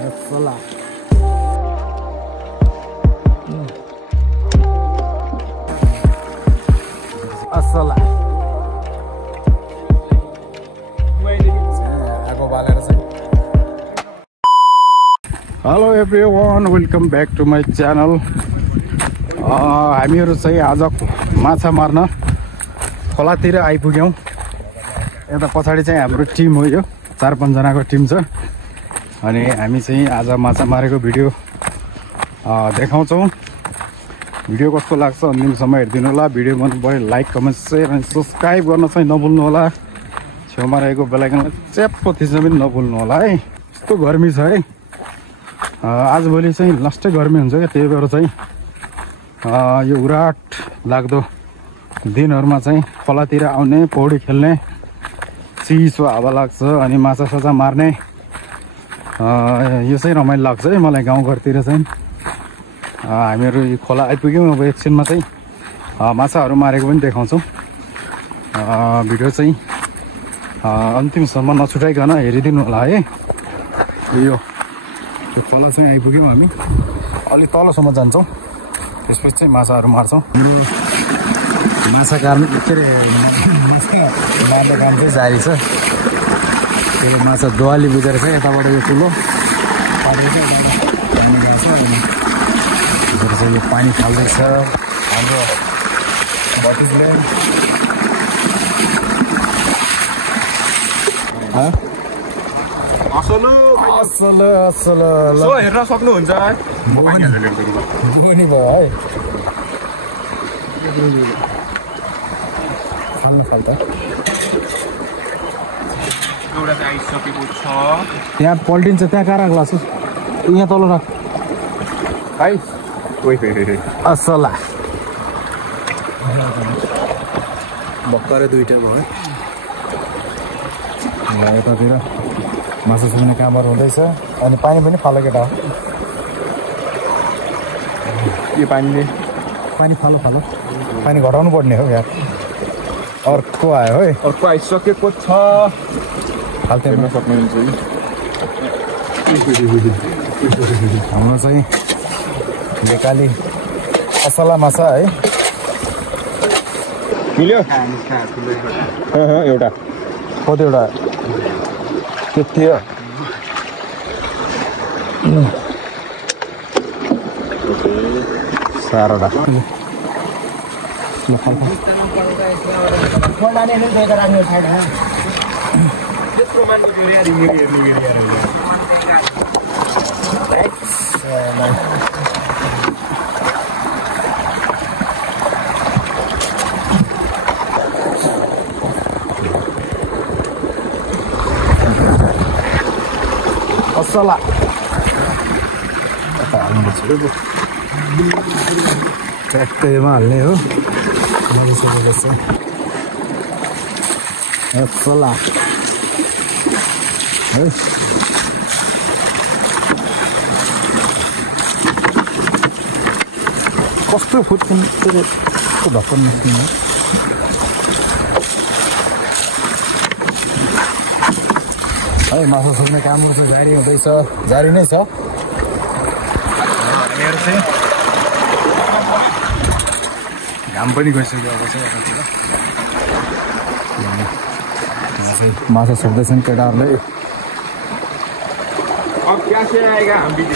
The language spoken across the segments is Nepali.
असला असला आगो बालेर चाहिँ hello everyone welcome back to my channel. हामीहरू चाहिँ आज माछा मार्न खोलातिर आइपुग्यौँ। यता पछाडि चाहिँ हाम्रो टिम हो, यो 4-5 जनाको टिम छ अनि हामी चाहिँ आज माछा मारेको भिडियो देखाउँछौँ। भिडियो कस्तो लाग्छ अन्तिमसम्म हेरिदिनु होला। भिडियो मन पऱ्यो लाइक कमेन्ट सेयर अनि सब्सक्राइब गर्न चाहिँ नभुल्नु होला। छेउमा रहेको बेलायकनलाई च्याप्प थिच्न पनि नभुल्नु होला है। यस्तो गर्मी छ है, आजभोलि चाहिँ लास्टै गर्मी हुन्छ क्या। त्यही भएर चाहिँ यो उराट लाग्दो दिनहरूमा चाहिँ खोलातिर आउने, पौडी खेल्ने, चिसो हावा लाग्छ अनि माछा साछा मार्ने यो चाहिँ रमाइलो लाग्छ है मलाई। गाउँघरतिर चाहिँ हामीहरू खोला आइपुग्यौँ। अब एकछिनमा चाहिँ माछाहरू मारेको पनि देखाउँछौँ। भिडियो चाहिँ अन्तिमसम्म नछुटाइकन हेरिदिनु होला है। यो खोला चाहिँ आइपुग्यौँ हामी, अलि तलसम्म जान्छौँ, त्यसपछि चाहिँ माछाहरू मार्छौँ। माछा मार्ने काम चाहिँ जारी छ। त्यो माछा दुवाली बुझेर चाहिँ यताबाट यो ठुलो पानी गएको छ। चाहिँ यो पानी फाल्दैछ हाम्रो भतिजले। असल हेर्न सक्नुहुन्छ बोनी भयो है। फाल्त त्यहाँ पल्टिन्छ, त्यहाँ कहाँ राख्ला यहाँ तल राख है। असला भर्खरै दुईटा भयो। यतातिर माछा सुक्ने कामहरू हुँदैछ अनि पानी पनि फालो केटा हो। यो पानी फालो पानी घटाउनु पर्ने हो यार। अर्को आयो है, अर्को आइसकेको छ। फाल्टै हेर्न सक्नुहुन्छ। हाम्रो चाहिँ बेकाली असला माछा है। मिल्यो एउटा कति एउटा त्यति हो। साह्रो असला ट्र्याक्टरमा हाल्ने हो। मरिसकेको छ असला है। कस्तो फुट्किन ढक्कन निस्किने है। माछा सुक्ने कामहरू चाहिँ जारी हुँदैछ, जारी नै छ। हामीहरू चाहिँ घाम पनि गइसक्यो अब चाहिँ यतातिर माछा सुक्दैछन् केटाहरूले।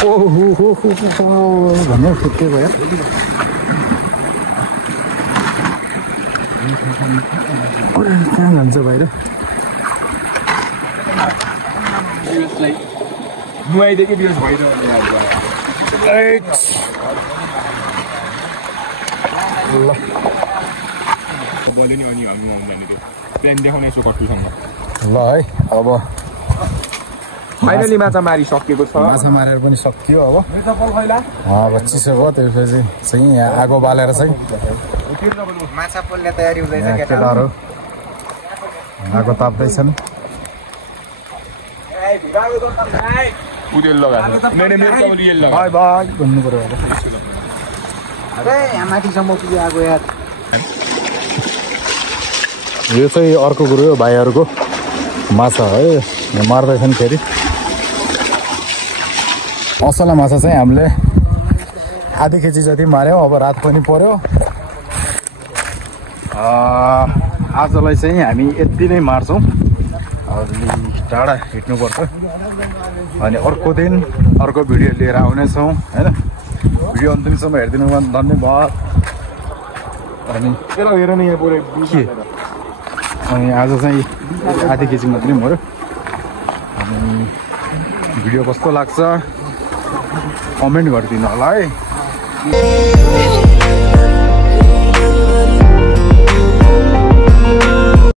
ओहो भन्नु फुट्केको यार। कहाँ जान्छ बाहिर? नुहाइदिएकै दिवस भइरह्यो। बोल्यो नि अनि हामी आउँदैन त्यो प्लान देखाउने यसो कट्टुसँग ल है। अब फाइनली माछा मारिसकेको छ। माछा मारेर पनि सकियो। अब चिसो भयो, त्यसपछि चाहिँ यहाँ आगो बालेर चाहिँ माछा पोल्ने तयारी हुँदैछ। केटाहरू आगो ताप्दैछन्। बाई बाई भन्नु पर्यो। माथिसम्म पुग्यो आगो यार। यो चाहिँ अर्को कुरो हो, भाइहरूको माछा है। मार्दैछन् फेरि। असला माछा चाहिँ हामीले आधी केजी जति मार्यौँ। अब रात पनि पर्यो। आजलाई चाहिँ हामी यति नै मार्छौँ। अलि टाढा हिँड्नुपर्छ अनि अर्को दिन अर्को भिडियो लिएर आउनेछौँ होइन। भिडियो अन्तिमसम्म हेरिदिनुमा धन्यवाद। अनि अनि आज चाहिँ आधी केजी मात्रै मऱ्यो। अनि भिडियो कस्तो लाग्छ कमेन्ट गरिदिनु होला है।